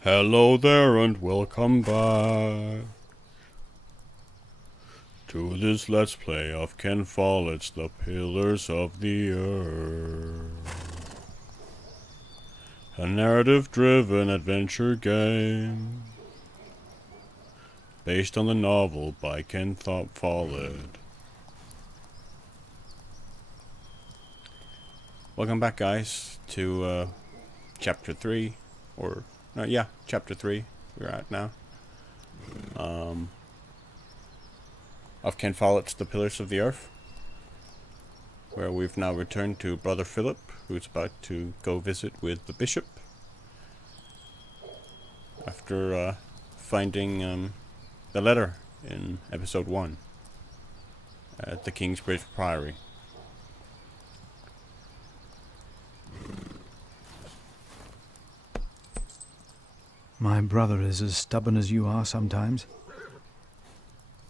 Hello there and welcome back to this Let's Play of Ken Follett's The Pillars of the Earth. A narrative-driven adventure game based on the novel by Ken Follett. Welcome back, guys, to Chapter 3, or... Chapter 3, we're at now. Of Ken Follett's The Pillars of the Earth, where we've now returned to Brother Philip, who's about to go visit with the bishop after finding the letter in episode 1 at the Kingsbridge Priory. My brother is as stubborn as you are sometimes.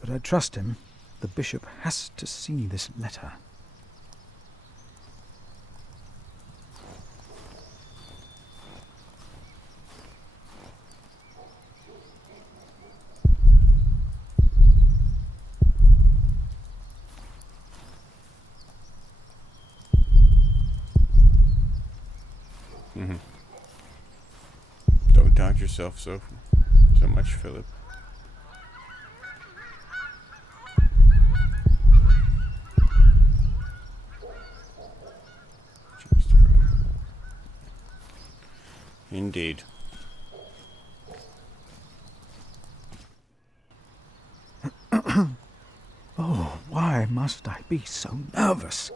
But I trust him. The bishop has to see this letter. Don't doubt yourself so much, Philip. Indeed. Oh, why must I be so nervous?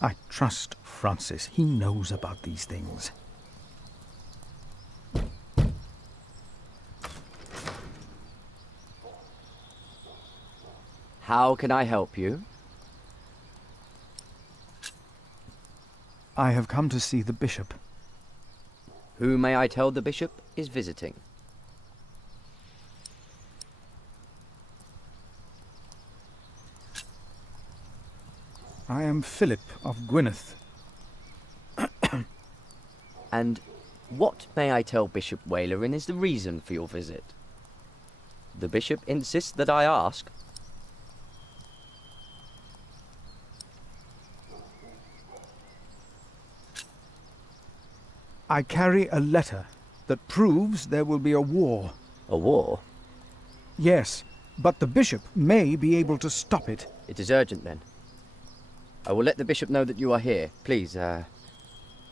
I trust Francis. He knows about these things. How can I help you? I have come to see the bishop. Who, may I tell the bishop, is visiting? I am Philip of Gwynedd. And what, may I tell Bishop Walerin, is the reason for your visit? The bishop insists that I ask. I carry a letter that proves there will be a war. A war? Yes, but the bishop may be able to stop it. It is urgent, then. I will let the bishop know that you are here. Please,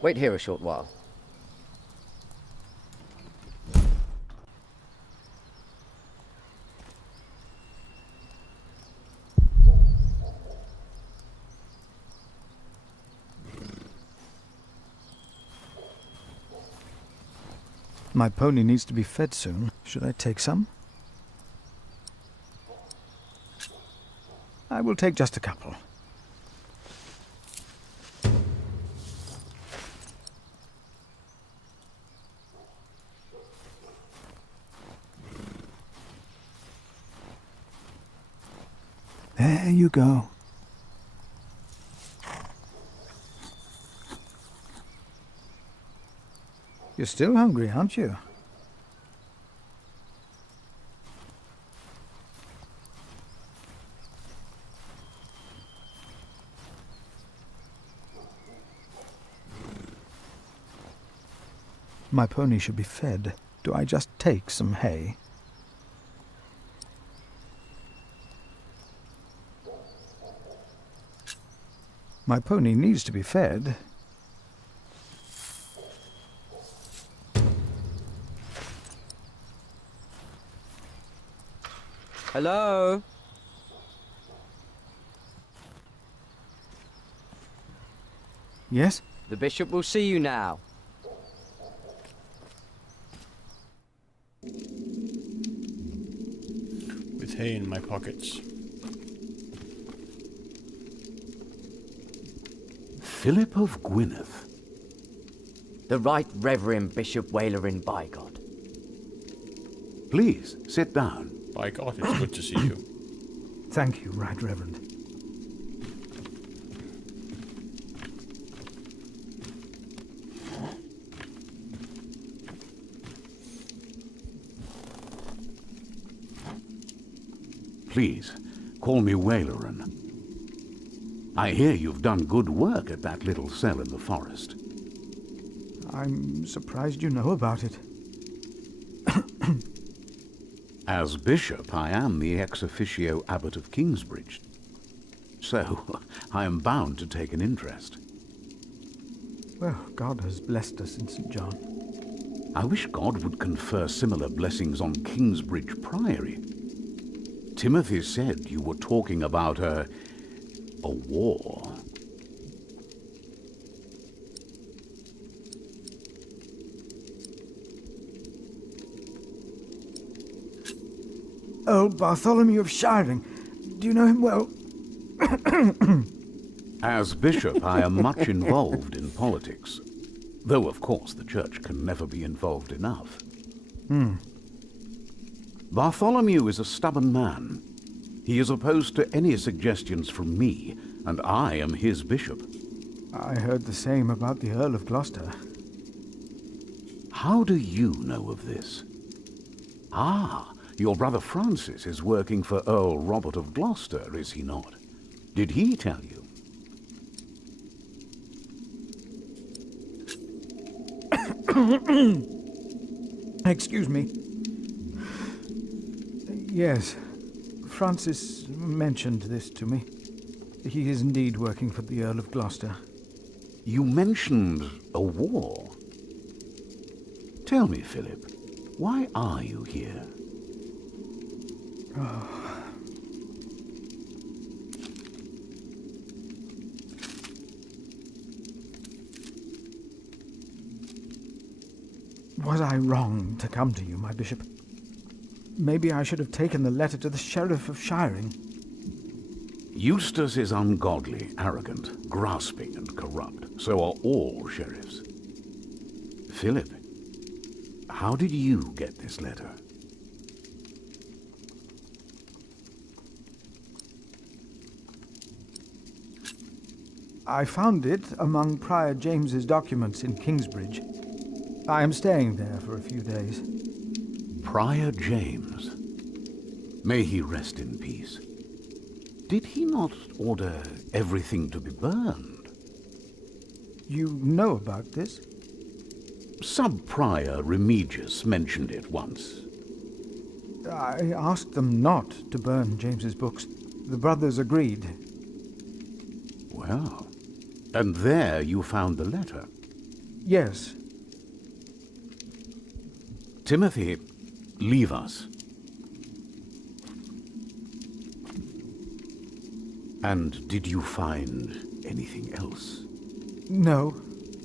wait here a short while. My pony needs to be fed soon. Should I take some? I will take just a couple. There you go. You're still hungry, aren't you? My pony should be fed. Do I just take some hay? My pony needs to be fed. Hello? Yes? The bishop will see you now. With hay in my pockets. Philip of Gwynedd. The Right Reverend Bishop Walerin, by God. Please, sit down. By God, it's good to see you. Thank you, Right Reverend. Please, call me Waileran. I hear you've done good work at that little cell in the forest. I'm surprised you know about it. As bishop, I am the ex officio abbot of Kingsbridge, so I am bound to take an interest. Well, God has blessed us in St. John. I wish God would confer similar blessings on Kingsbridge Priory. Timothy said you were talking about a war. Old Bartholomew of Shiring. Do you know him well? As bishop, I am much involved in politics, though of course the church can never be involved enough. Bartholomew is a stubborn man. He is opposed to any suggestions from me, and I am his bishop. I heard the same about the Earl of Gloucester. How do you know of this? Ah, your brother Francis is working for Earl Robert of Gloucester, is he not? Did he tell you? Excuse me. Yes, Francis mentioned this to me. He is indeed working for the Earl of Gloucester. You mentioned a war. Tell me, Philip, why are you here? Was I wrong to come to you, my bishop? Maybe I should have taken the letter to the Sheriff of Shiring. Eustace is ungodly, arrogant, grasping and corrupt. So are all sheriffs. Philip, how did you get this letter? I found it among Prior James's documents in Kingsbridge. I am staying there for a few days. Prior James. May he rest in peace. Did he not order everything to be burned? You know about this? Sub-Prior Remigius mentioned it once. I asked them not to burn James's books. The brothers agreed. Well, and there you found the letter. Yes. Timothy, leave us. And did you find anything else? No,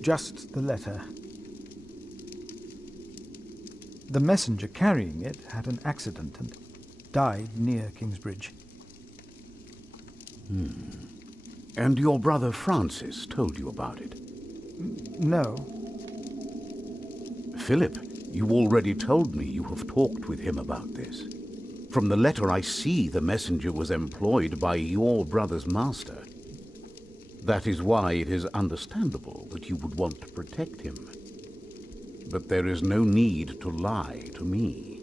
just the letter. The messenger carrying it had an accident and died near Kingsbridge. And your brother Francis told you about it? No. Philip, you already told me you have talked with him about this. From the letter I see the messenger was employed by your brother's master. That is why it is understandable that you would want to protect him. But there is no need to lie to me.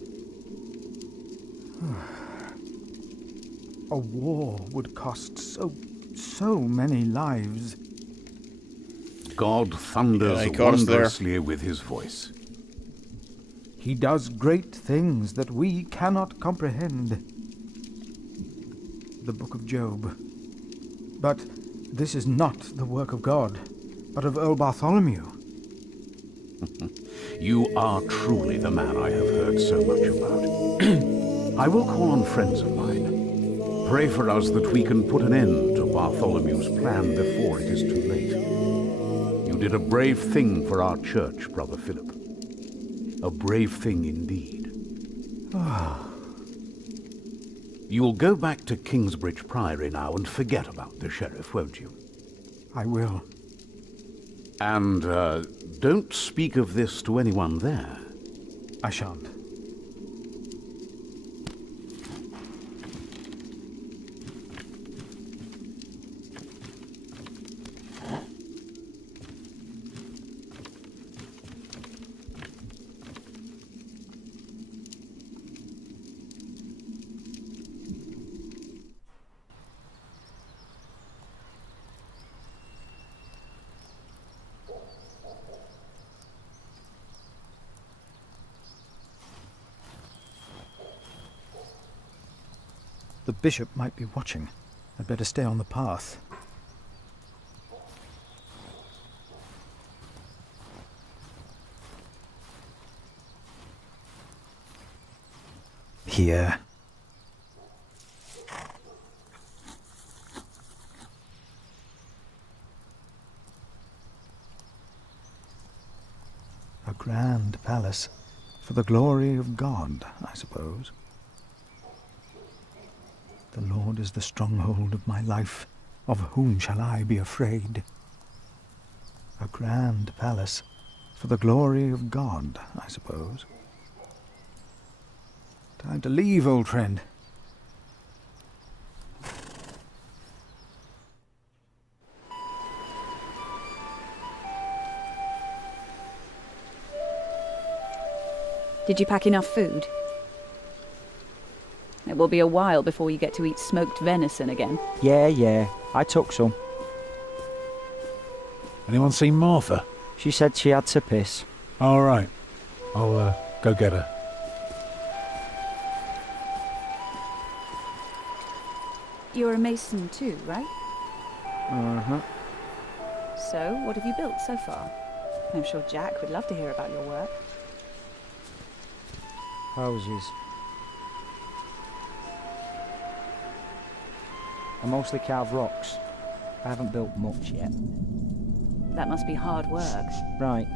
A war would cost so many lives. God thunders he got us there. wondrously with his voice. He does great things that we cannot comprehend. The Book of Job. But this is not the work of God, but of Earl Bartholomew. You are truly the man I have heard so much about. I will call on friends of mine. Pray for us that we can put an end to Bartholomew's plan before it is too late. You did a brave thing for our church, Brother Philip. A brave thing indeed. You'll go back to Kingsbridge Priory now and forget about the sheriff, won't you? I will. And don't speak of this to anyone there. I shan't. The bishop might be watching. I'd better stay on the path. Here. A grand palace, for the glory of God, I suppose. The Lord is the stronghold of my life. Of whom shall I be afraid? A grand palace, for the glory of God, I suppose. Time to leave, old friend. Did you pack enough food? It will be a while before you get to eat smoked venison again. Yeah, I took some. Anyone seen Martha? She said she had to piss. All right. I'll go get her. You're a mason too, right? Uh-huh. So, what have you built so far? I'm sure Jack would love to hear about your work. Houses. I mostly carve rocks. I haven't built much yet. That must be hard work. Right.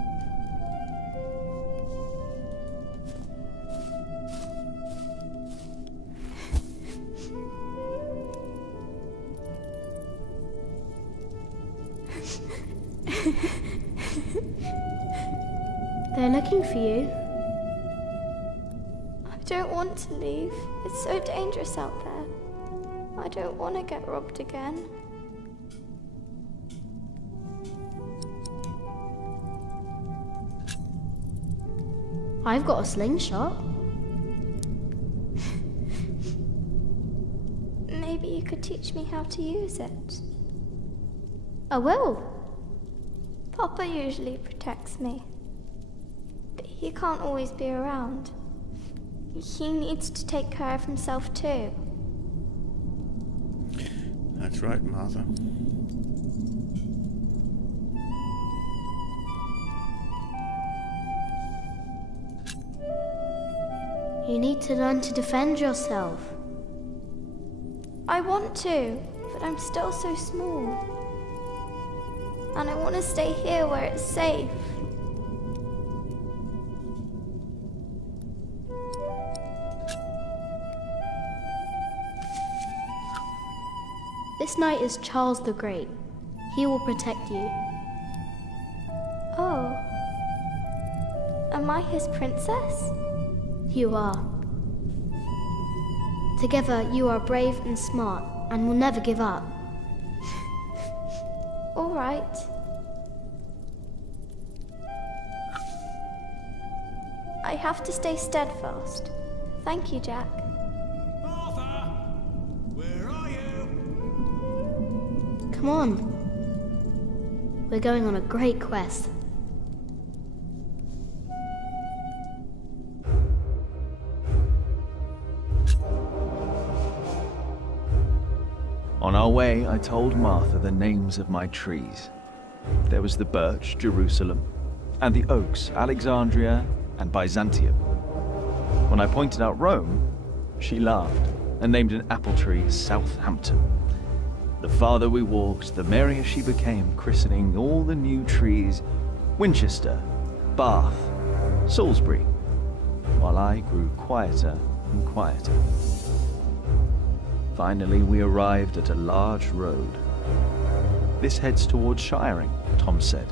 They're looking for you. I don't want to leave. It's so dangerous out there. I don't want to get robbed again. I've got a slingshot. Maybe you could teach me how to use it. I will. Papa usually protects me. But he can't always be around. He needs to take care of himself too. That's right, Martha. You need to learn to defend yourself. I want to, but I'm still so small. And I want to stay here where it's safe. This knight is Charles the Great. He will protect you. Oh. Am I his princess? You are. Together you are brave and smart and will never give up. All right. I have to stay steadfast. Thank you, Jack. Martha! Where are you? Come on. We're going on a great quest. On our way, I told Martha the names of my trees. There was the birch, Jerusalem, and the oaks, Alexandria and Byzantium. When I pointed out Rome, she laughed and named an apple tree Southampton. The farther we walked, the merrier she became, christening all the new trees Winchester, Bath, Salisbury, while I grew quieter and quieter. Finally, we arrived at a large road. This heads towards Shiring, Tom said.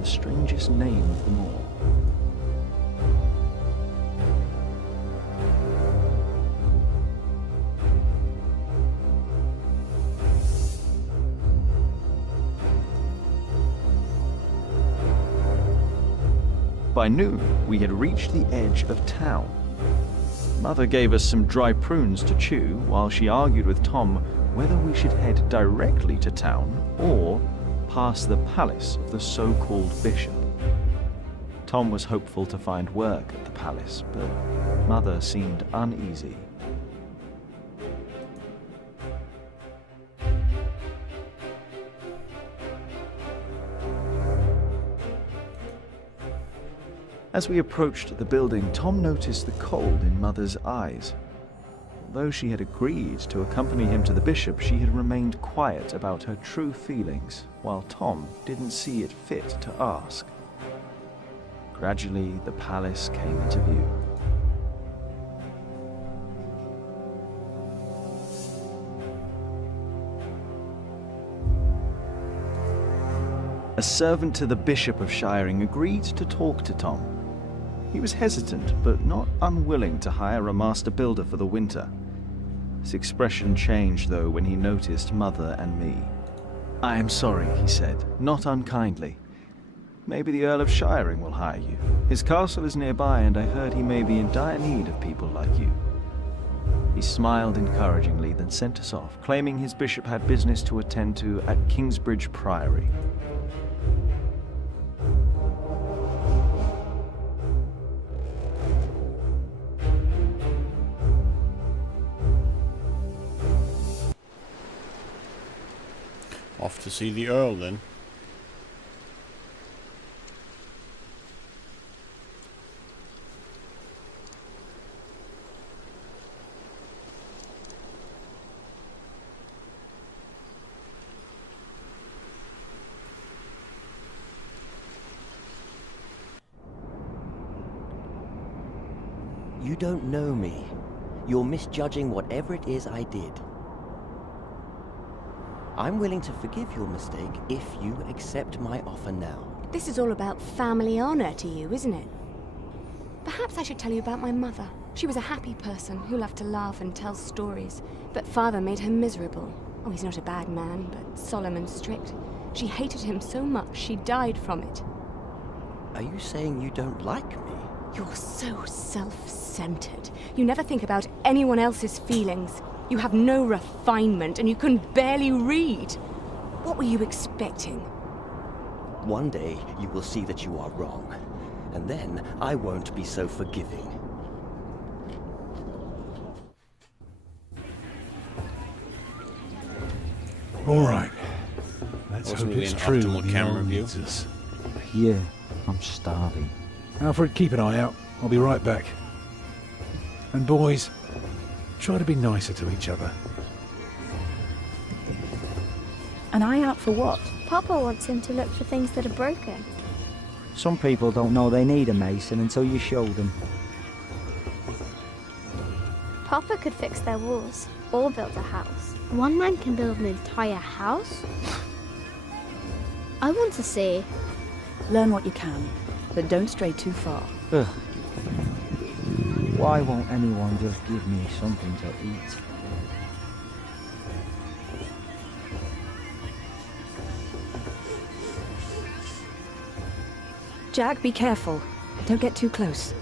The strangest name of them all. By noon, we had reached the edge of town. Mother gave us some dry prunes to chew while she argued with Tom whether we should head directly to town or past the palace of the so-called bishop. Tom was hopeful to find work at the palace, but Mother seemed uneasy. As we approached the building, Tom noticed the cold in Mother's eyes. Although she had agreed to accompany him to the bishop, she had remained quiet about her true feelings, while Tom didn't see it fit to ask. Gradually, the palace came into view. A servant to the Bishop of Shiring agreed to talk to Tom. He was hesitant, but not unwilling to hire a master builder for the winter. His expression changed, though, when he noticed Mother and me. "I am sorry," he said, not unkindly. "Maybe the Earl of Shiring will hire you. His castle is nearby, and I heard he may be in dire need of people like you." He smiled encouragingly, then sent us off, claiming his bishop had business to attend to at Kingsbridge Priory. Off to see the Earl, then. You don't know me. You're misjudging whatever it is I did. I'm willing to forgive your mistake if you accept my offer now. This is all about family honor to you, isn't it? Perhaps I should tell you about my mother. She was a happy person who loved to laugh and tell stories, but father made her miserable. Oh, he's not a bad man, but solemn and strict. She hated him so much she died from it. Are you saying you don't like me? You're so self-centered. You never think about anyone else's feelings. You have no refinement, and you can barely read. What were you expecting? One day you will see that you are wrong, and then I won't be so forgiving. All right. Let's Wasn't hope really it's an true. optimal the camera Earl view. needs us. Yeah, I'm starving. Alfred, keep an eye out. I'll be right back. And boys, try to be nicer to each other. An eye out for what? Papa wants him to look for things that are broken. Some people don't know they need a mason until you show them. Papa could fix their walls or build a house. One man can build an entire house? I want to see. Learn what you can, but don't stray too far. Ugh. Why won't anyone just give me something to eat? Jack, be careful. Don't get too close.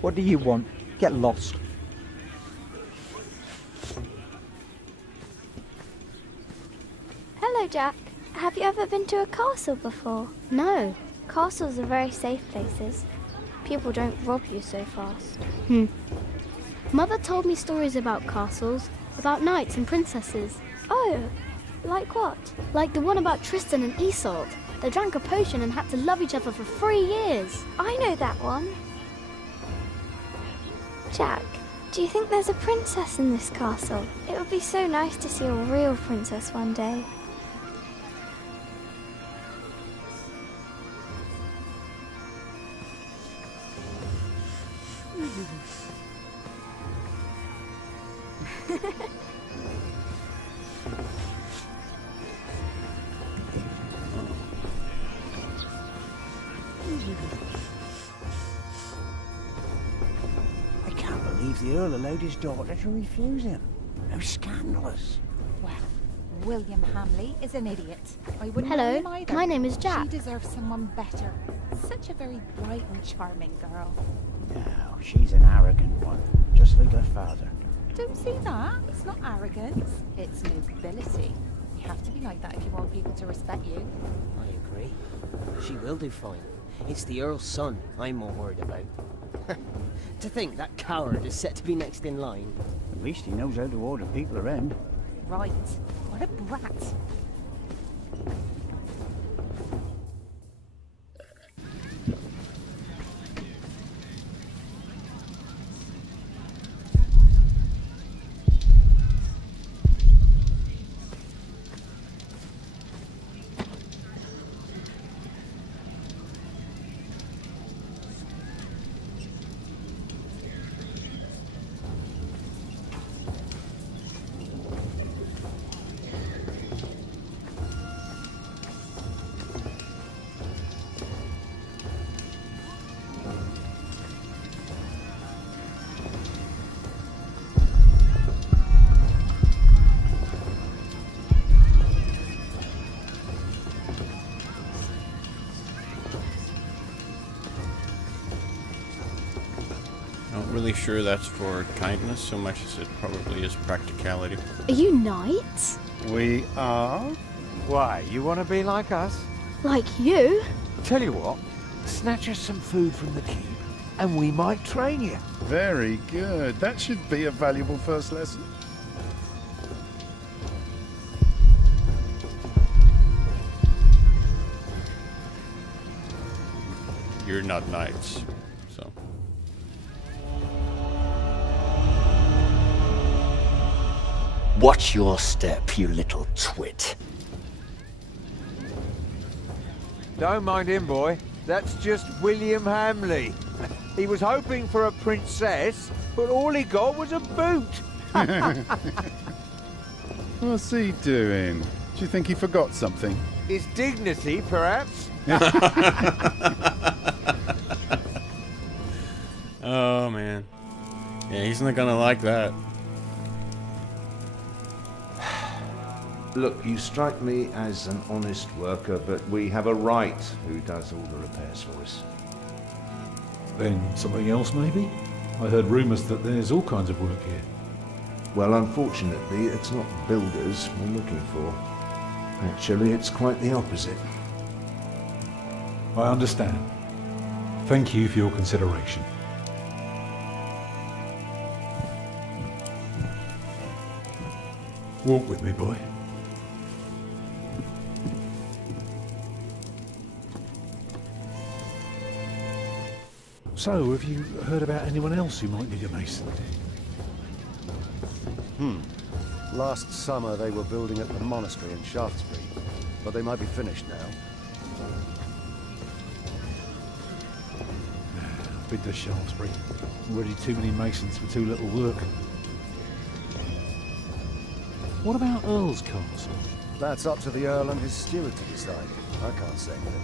What do you want? Get lost. Hello, Jack. Have you ever been to a castle before? No. Castles are very safe places. People don't rob you so fast. Mother told me stories about castles, about knights and princesses. Oh, like what? Like the one about Tristan and Isolde. They drank a potion and had to love each other for 3 years. I know that one. Jack, do you think there's a princess in this castle? It would be so nice to see a real princess one day. The Earl allowed his daughter to refuse him. How scandalous. Well, William Hamley is an idiot. I wouldn't Hello, know him either. my name is Jack. She deserves someone better. Such a very bright and charming girl. Now, she's an arrogant one, just like her father. Don't see that. It's not arrogance. It's nobility. You have to be like that if you want people to respect you. I agree. She will do fine. It's the Earl's son I'm more worried about. To think that coward is set to be next in line. At least he knows how to order people around. Right. What a brat. Really sure that's for kindness so much as it probably is practicality. Are you knights? We are? Why, you want to be like us? Like you? Tell you what, snatch us some food from the keep, and we might train you. Very good. That should be a valuable first lesson. You're not knights, so... Watch your step, you little twit. Don't mind him, boy. That's just William Hamley. He was hoping for a princess, but all he got was a boot. What's he doing? Do you think he forgot something? His dignity, perhaps? Oh, man. Yeah, he's not gonna like that. Look, you strike me as an honest worker, but we have a right who does all the repairs for us. Then something else, maybe? I heard rumours that there's all kinds of work here. Well, unfortunately, it's not builders we're looking for. Actually, it's quite the opposite. I understand. Thank you for your consideration. Walk with me, boy. So, have you heard about anyone else who might need a mason? Last summer they were building at the monastery in Shaftesbury, but they might be finished now. Been to Shaftesbury. Already too many masons for too little work. What about Earl's Castle? That's up to the Earl and his steward to decide. I can't say anything.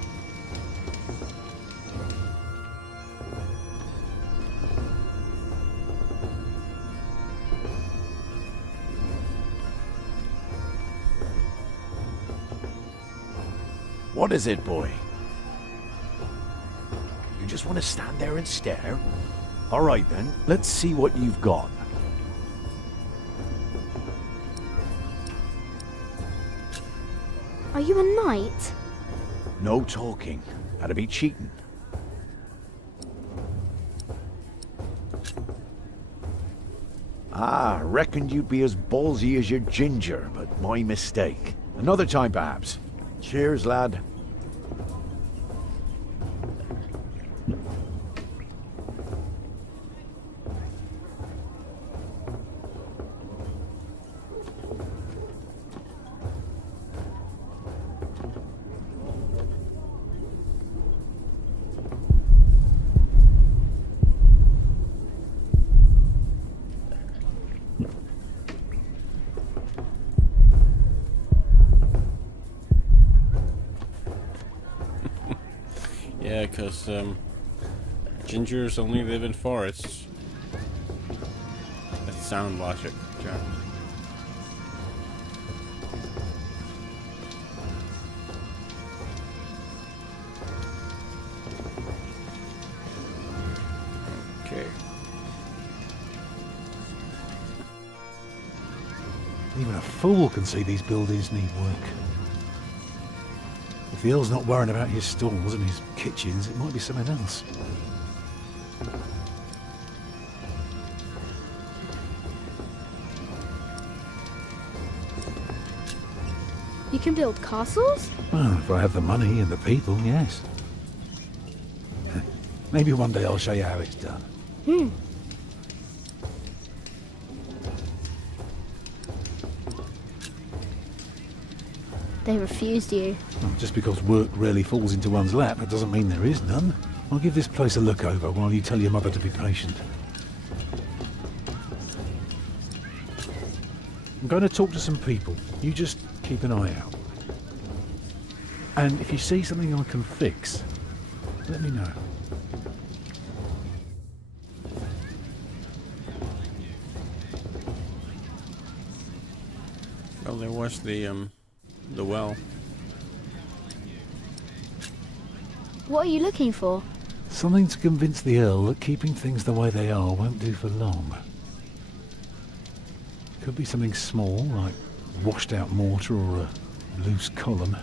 What is it, boy? You just want to stand there and stare? All right, then. Let's see what you've got. Are you a knight? No talking. That'd be cheating. Ah, reckoned you'd be as ballsy as your ginger, but my mistake. Another time, perhaps. Cheers, lad. Yeah, because gingers only live in forests. That's sound logic, Jack. Okay. Even a fool can see these buildings need work. If the Earl's not worrying about his stalls and his kitchens, it might be something else. You can build castles? Well, if I have the money and the people, yes. Maybe one day I'll show you how it's done. Hmm. They refused you. Well, just because work rarely falls into one's lap, that doesn't mean there is none. I'll give this place a look over while you tell your mother to be patient. I'm going to talk to some people. You just keep an eye out. And if you see something I can fix, let me know. Well, there was the well. What are you looking for? Something to convince the Earl that keeping things the way they are won't do for long. Could be something small, like washed out mortar or a loose column.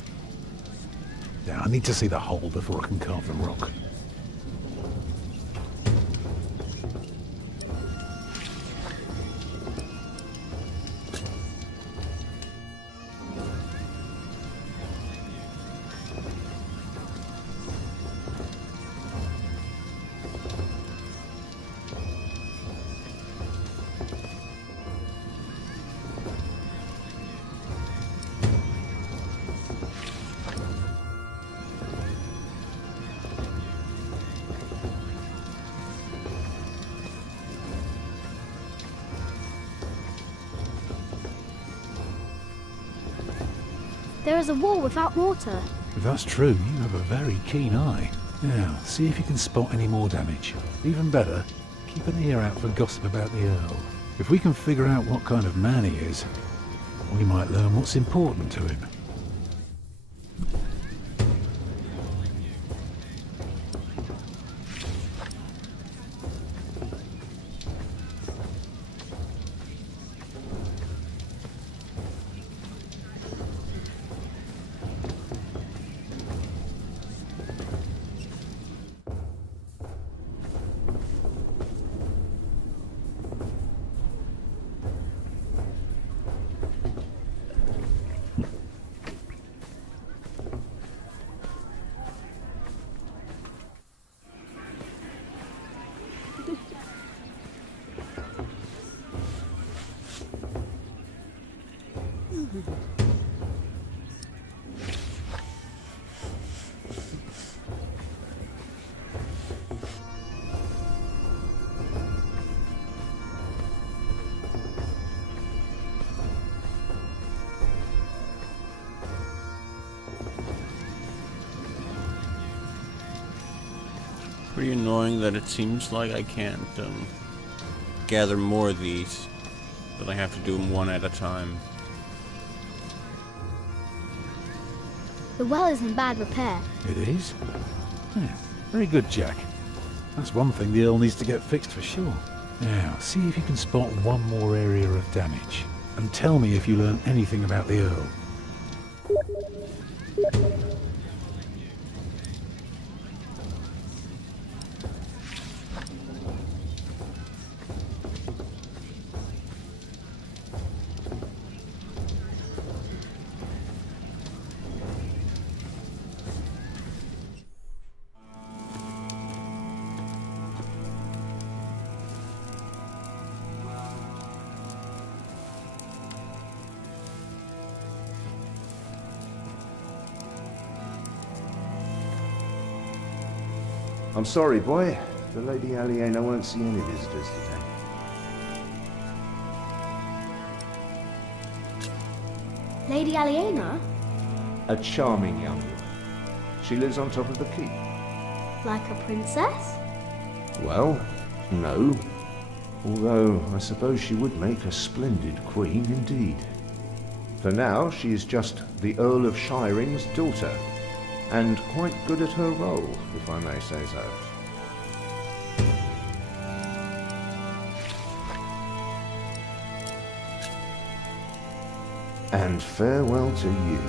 Yeah, I need to see the hole before I can carve the rock. There is a wall without mortar. If that's true, you have a very keen eye. Now, see if you can spot any more damage. Even better, keep an ear out for gossip about the Earl. If we can figure out what kind of man he is, we might learn what's important to him. Pretty annoying that it seems like I can't gather more of these, that I have to do them one at a time. The well is in bad repair. It is? Yeah, very good, Jack. That's one thing the Earl needs to get fixed for sure. Now, see if you can spot one more area of damage, and tell me if you learn anything about the Earl. I'm sorry, boy. The Lady Aliena won't see any visitors today. Lady Aliena? A charming young woman. She lives on top of the keep. Like a princess? Well, no. Although, I suppose she would make a splendid queen indeed. For now, she is just the Earl of Shiring's daughter, and quite good at her role, if I may say so. And farewell to you.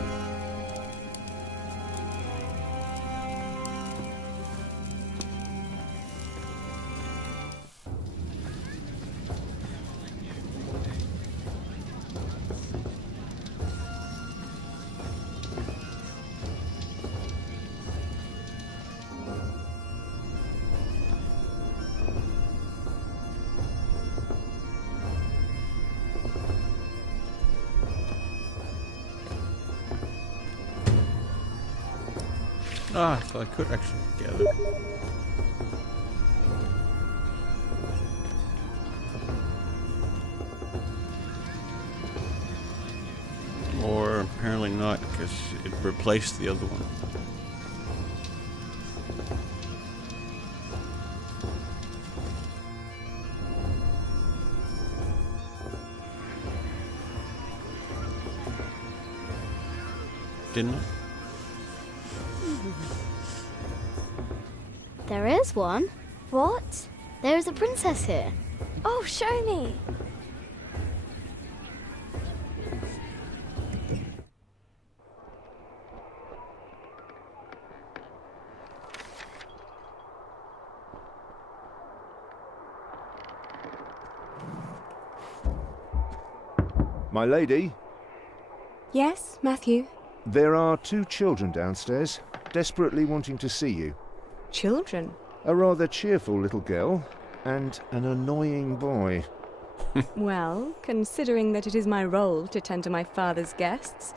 Ah, so I could actually get it. Or apparently not, because it replaced the other one. Didn't it? There is one. What? There is a princess here. Oh, show me. My lady, Yes, Matthew? there are 2 children downstairs, desperately wanting to see you. Children? A rather cheerful little girl, and an annoying boy. Well, considering that it is my role to tend to my father's guests,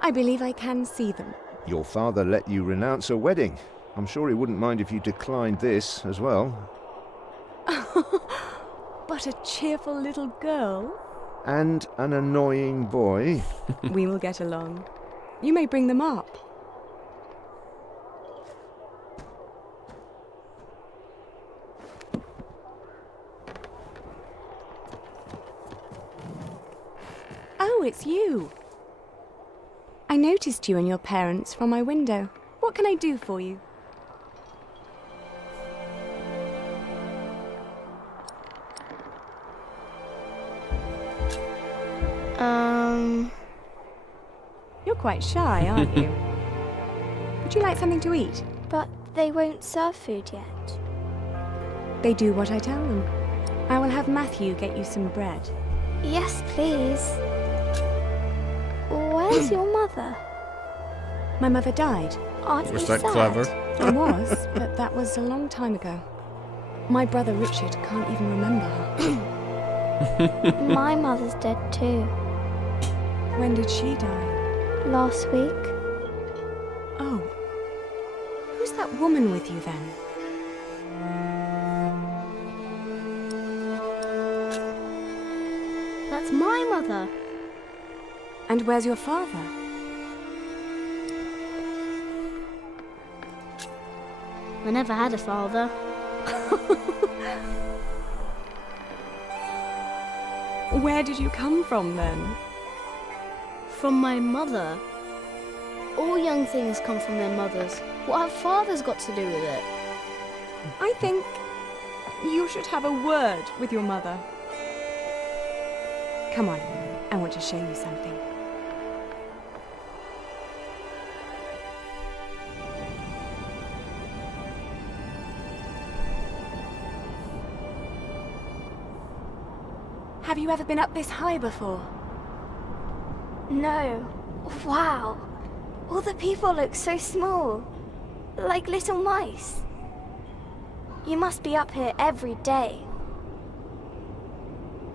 I believe I can see them. Your father let you renounce a wedding. I'm sure he wouldn't mind if you declined this as well. But a cheerful little girl? And an annoying boy. We will get along. You may bring them up. Oh, it's you. I noticed you and your parents from my window. What can I do for you? You're quite shy, aren't you? Would you like something to eat? But they won't serve food yet. They do what I tell them. I will have Matthew get you some bread. Yes, please. Where's your mother? My mother died. Aren't Was you that sad? clever? I was, but that was a long time ago. My brother Richard can't even remember her. My mother's dead too. When did she die? Last week. Oh. Who's that woman with you then? That's my mother. And where's your father? I never had a father. Where did you come from then? From my mother. All young things come from their mothers. What have fathers got to do with it? I think you should have a word with your mother. Come on, I want to show you something. Have you ever been up this high before? No. Wow. All the people look so small. Like little mice. You must be up here every day.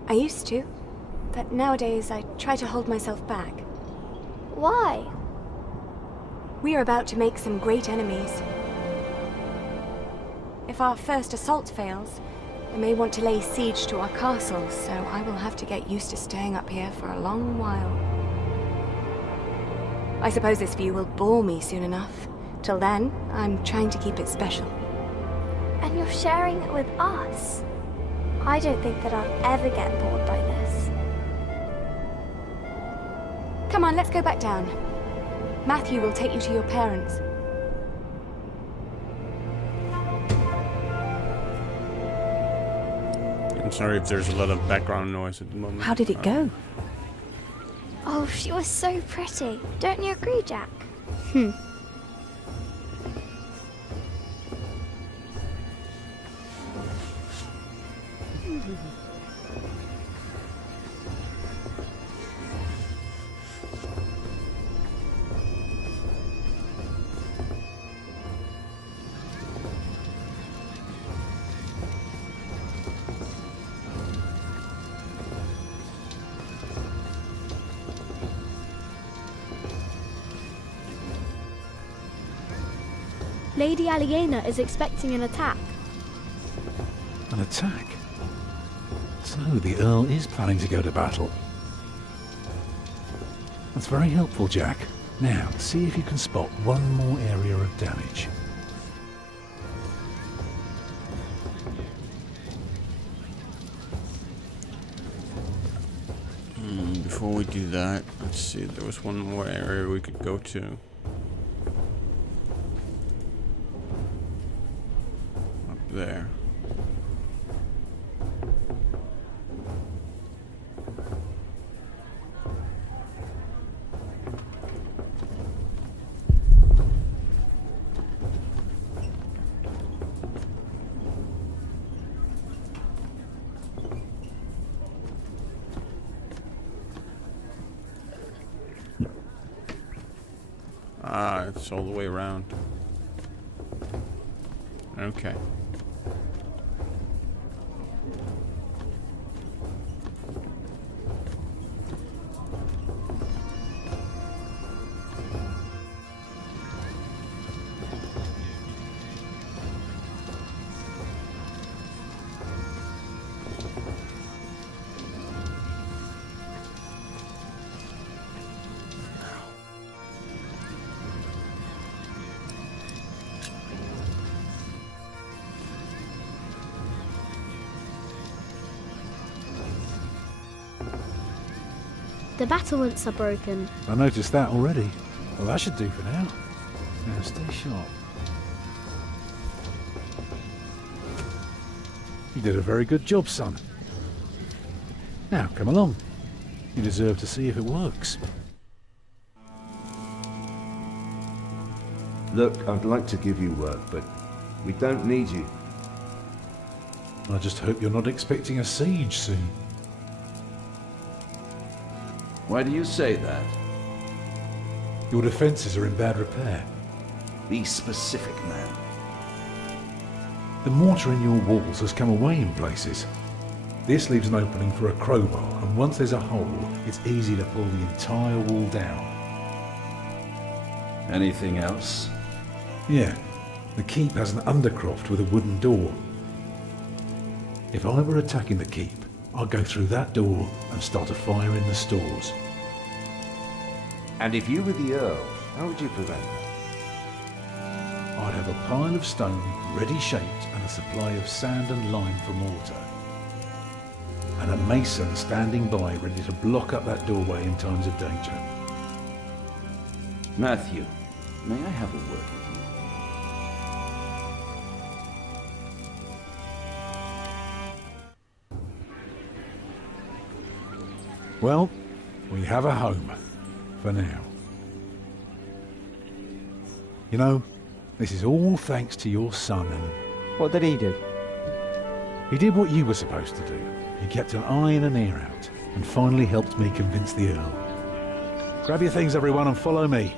I used to, but nowadays I try to hold myself back. Why? We are about to make some great enemies. If our first assault fails, they may want to lay siege to our castle, so I will have to get used to staying up here for a long while. I suppose this view will bore me soon enough. Till then, I'm trying to keep it special. And you're sharing it with us. I don't think that I'll ever get bored by this. Come on, let's go back down. Matthew will take you to your parents. I'm sorry if there's a lot of background noise at the moment. How did it go? Oh, she was so pretty. Don't you agree, Jack? Lady Aliena is expecting an attack. An attack? So the Earl is planning to go to battle. That's very helpful, Jack. Now, see if you can spot one more area of damage. Before we do that, let's see, there was one more area we could go to. Up there. Ah, it's all the way around. Okay. The battlements are broken. I noticed that already. Well, that should do for now. Now stay sharp. You did a very good job, son. Now, come along. You deserve to see if it works. Look, I'd like to give you work, but we don't need you. I just hope you're not expecting a siege soon. Why do you say that? Your defences are in bad repair. Be specific, man. The mortar in your walls has come away in places. This leaves an opening for a crowbar, and once there's a hole, it's easy to pull the entire wall down. Anything else? Yeah. The keep has an undercroft with a wooden door. If I were attacking the keep, I'd go through that door and start a fire in the stores. And if you were the Earl, how would you prevent that? I'd have a pile of stone ready shaped and a supply of sand and lime for mortar. And a mason standing by ready to block up that doorway in times of danger. Matthew, may I have a word with you? Well, we have a home. For now. You know, this is all thanks to your son and... What did he do? He did what you were supposed to do. He kept an eye and an ear out, and finally helped me convince the Earl. Grab your things, everyone, and follow me.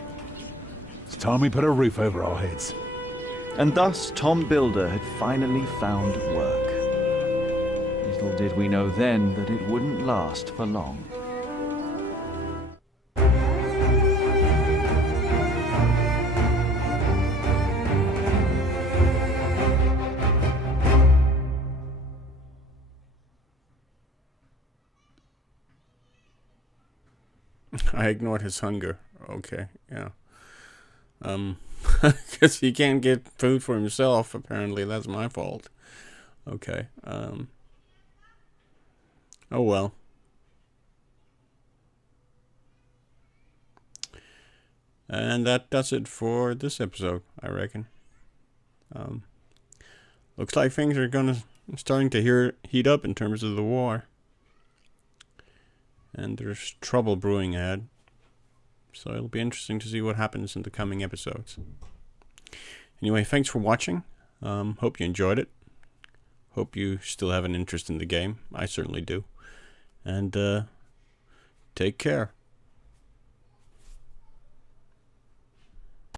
It's time we put a roof over our heads. And thus Tom Builder had finally found work. Little did we know then that it wouldn't last for long. I ignored his hunger. Okay, yeah. Because he can't get food for himself, apparently. That's my fault. Okay, oh well. And that does it for this episode, I reckon. Looks like things are starting to heat up in terms of the war. and there's trouble brewing ahead. So it'll be interesting to see what happens in the coming episodes. Anyway, thanks for watching. Hope you enjoyed it. Hope you still have an interest in the game. I certainly do. And take care.